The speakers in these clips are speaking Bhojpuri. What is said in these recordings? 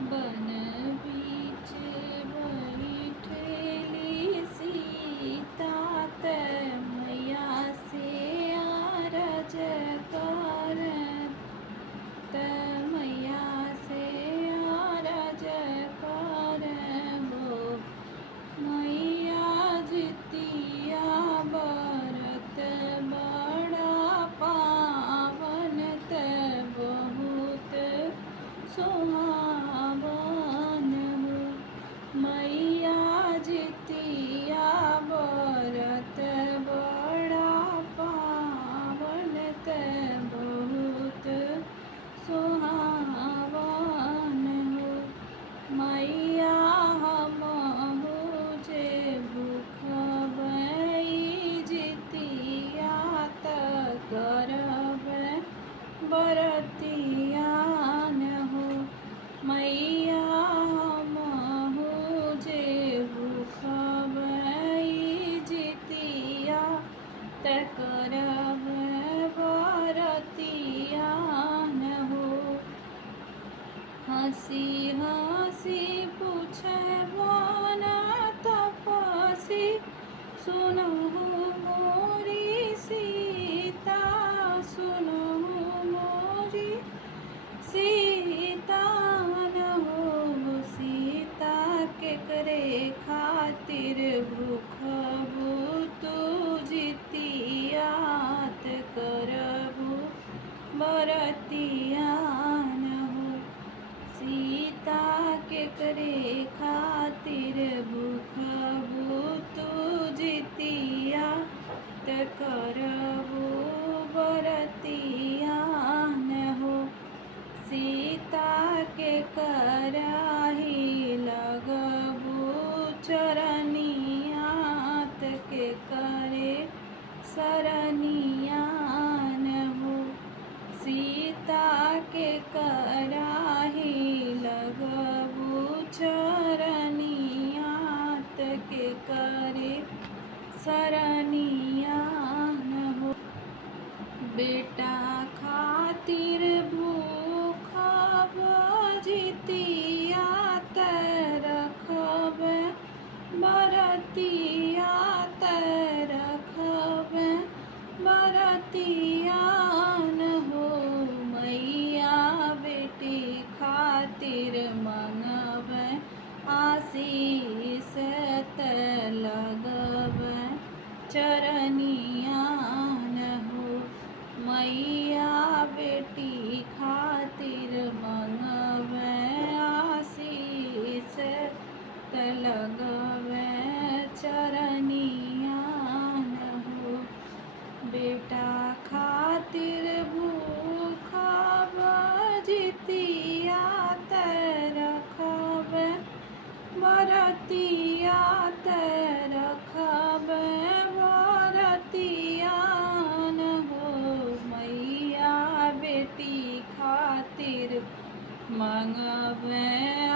बन बीच बैठेली सीता त मैया से आरज करत मैया से आरज करबो मैया जितिया बरत बड़ा पावन त बहुत सुहावन हो मैया जितिया बरत बड़ा पावन त बहुत सुहावन हो मैया हमहु जे भूखबै जितिया त करबै बरतिया न हो मैया हमहु जे भूखबै जितिया त करबै बरतिया न हो हँसी हँसी पूछबो न तपसी सुनहु मोरी सीता सुनहु मोरी सीता न हो सीता केकरे खातिर भूखबू तू जितिया त करबू बरतिया न हो सीता केकरे खातिर भूखबू तू जितिया त करबू बरतिया न हो सीता के कराही लगबू चरनिया त के करे सरनिया न हो सीता के कराही लगबू चरनिया त के करे सरनिया न हो बेटा खातिर भूखब जितिया त रखब बरतिया त रखब बरतिया न हो मैया बेटी खातिर मंगब आशीष त लगब चरनिया न हो मैया बेटी खातिर मंगब आशीष त लगब चरनिया न हो बेटा खातिर भूखब जितिया त रखब बरतिया त रखब बरतिया न हो मैया बेटी खातिर मंगब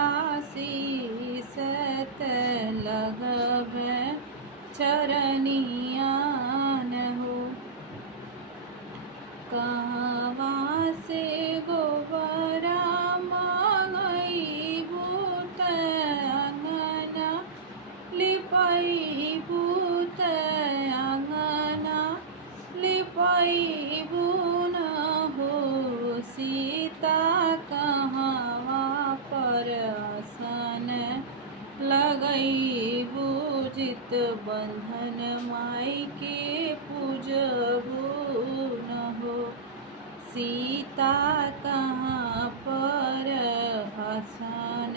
आशीष त लगब चरनिया न हो कहवा से गोबरा मंगैबू त अंगना लिपैबू त अंगना लिपैबू न हो सीता कहवा पर आसन लगैबू जित बंधन माई के पूजबू न हो सीता कहाँ पर आसन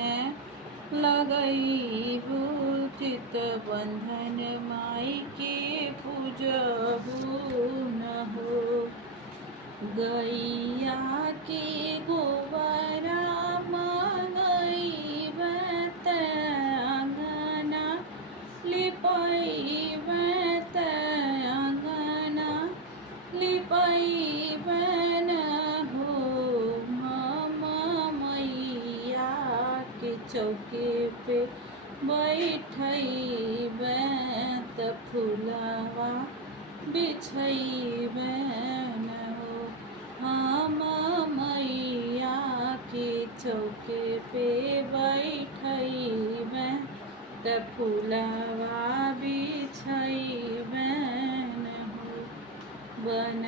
लगैबू चित बंधन माई के पूजबू न हो गैया के गोबरा मंगैब त अंगना लिपैब त अंगना लिपैब न हो मैया के चौके पे बैठैब त फुलवा बिछैब न हो हम मैया के चौके पे बैठैबे त फुलवा बिछैबे हो। वन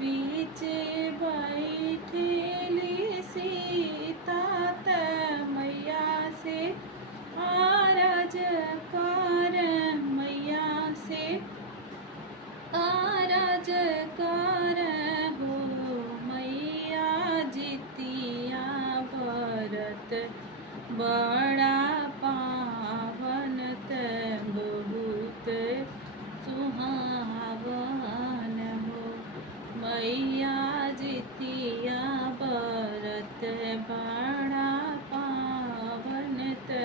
बीच बैठेली सीता त मैया से आरज कर, मैया से आरज कर हो। मैया जितिया व्रत बड़ा पावन त बहुत सुहावन हो। मैया जितिया व्रत बड़ा पावन त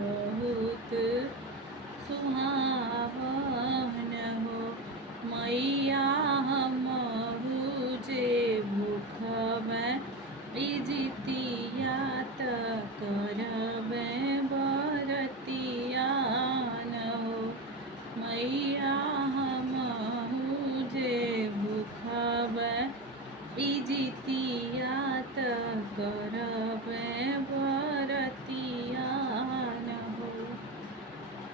बहुत सुहावन हो। मैया हमहु जे भूखबे ई जितिया त करबे बरतिया हो। मैया हमहु जे भूखबे ई जितिया